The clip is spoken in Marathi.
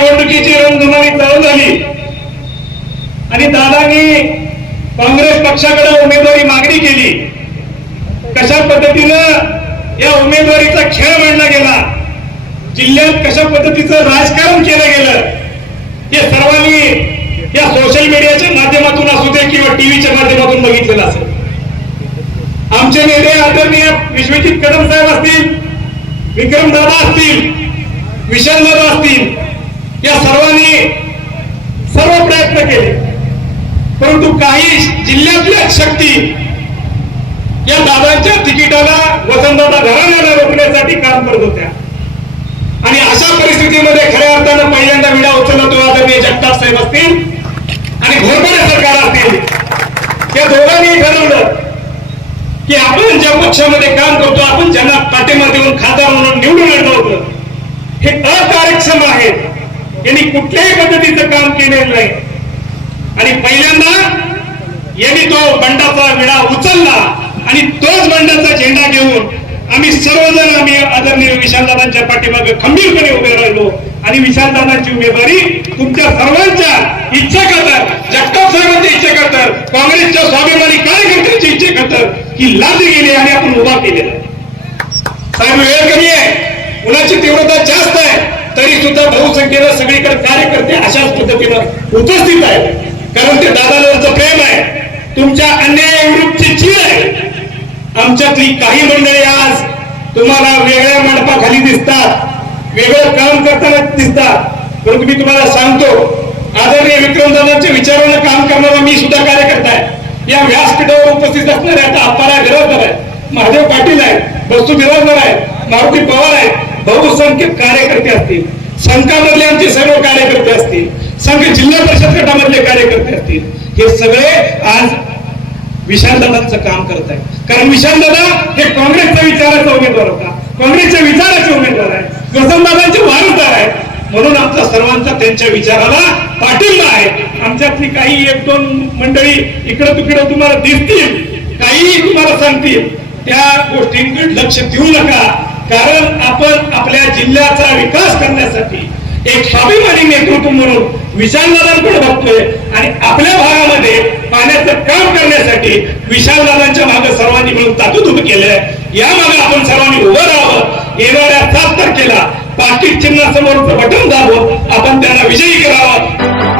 निवडणुकीची रणधुमाळी चालू झाली. आणि दादांनी काँग्रेस पक्षाकडे उमेदवारी मागणी केली. कशा पद्धतीनं या उमेदवारीचा खेळ मांडला गेला? जिल्ह्यात कशा पद्धतीचं राजकारण केलं गेलं? हे सर्वांनी या सोशल मीडियाच्या माध्यमातून असू दे किंवा टीव्हीच्या माध्यमातून बघितलेलं असेल. आमचे नेते आदरणीय विश्वजित कदम साहेब असतील विक्रम दादा असतील विशाल दादा असतील या सर्वांनी सर्व प्रयत्न केले. परंतु काही जिल्ह्यातल्या शक्ती या दादांच्या तिकिटाला वसंतदादा घराण्याला रोखण्यासाठी काम करत होत्या. आणि अशा परिस्थितीमध्ये खऱ्या अर्थानं पहिल्यांदा विडा उचलला तो आदरणीय जगताप साहेब असतील आणि घोरपडे सरकार असतील. या दोघांनी ठरवलं की आपण ज्या पक्षामध्ये काम करतो आपण ज्यांना पाठिंबा देऊन खासदार म्हणून निवडून आणलं होतं हे अकार्यक्षम आहेत. यांनी कुठल्याही पद्धतीचं काम केलेलं नाही. आणि पहिल्यांदा यांनी तो बंडाचा विडा उचलला आणि तोच बंडाचा झेंडा घेऊन आम्ही सर्वजण आम्ही आदरणीय विशालदादांच्या पाठीमागे खंबीरपणे उभे राहिलो. आणि विशालदादांची उमेदवारी तुमच्या सर्वांच्या इच्छा करतात जगताप साहेबांची इच्छा करतात काँग्रेसच्या स्वाभिमानी कार्यकर्त्यांची इच्छा करतात की लाद गेली आणि आपण उभा केलेला साहेब वेळ कमी आहे. उन्हाची तीव्रता जास्त आहे. तरी सुद्धा बहुसंख्येनं सगळीकडे कार्यकर्ते अशाच पद्धतीनं उपस्थित आहेत. कारण ते दादांवरचं प्रेम आहे. तुमच्या अन्यायविरुद्धची चीड आहे. आमच्यातली काही मंडळी आज तुम्हाला वेगळ्या मंडपाखाली दिसतात. वेगळं काम करताना दिसतात. परंतु मी तुम्हाला सांगतो आदरणीय विक्रमदादांच्या विचारानं काम करणारा मी सुद्धा कार्यकर्ता आहे. या व्यासपीठावर उपस्थित असणारे आता अप्पारा बिराजदार आहे महादेव पाटील आहे वस्तू बिराजदार आहे मारुती पवार आहेत बहुसंख्य कार्यकर्ते असतील संघामधले आमचे सर्व कार्यकर्ते असतील संघ जिल्हा परिषद गटामधले कार्यकर्ते असतील हे सगळे आज विशालदादांचं काम करत आहे कारण विशालदादा हे काँग्रेसच्या विचाराचा उमेदवार होता. काँग्रेसच्या विचाराचे उमेदवार आहे वसंतदादांचे वारसदार आहेत. म्हणून आमचा सर्वांचा त्यांच्या विचाराला पाठिंबा आहे. आमच्यातली काही एक दोन मंडळी इकडं तिकडं तुम्हाला दिसतील काहीही तुम्हाला सांगतील. त्या गोष्टींकडे लक्ष देऊ नका. कारण आपण आपल्या जिल्ह्याचा विकास करण्यासाठी एक स्वाभिमानी नेतृत्व म्हणून विशालदादांकडे बघतोय आणि आपल्या भागामध्ये पाण्याचं काम करण्यासाठी विशालदादांच्या मागे सर्वांनी मिळून तातूत उभं केलंय या मागे आपण सर्वांनी उभं राहावं. येणाऱ्या सात तारखेला पाकिट चिन्हासमोरचं बटन दाबून आपण त्यांना विजयी करावं.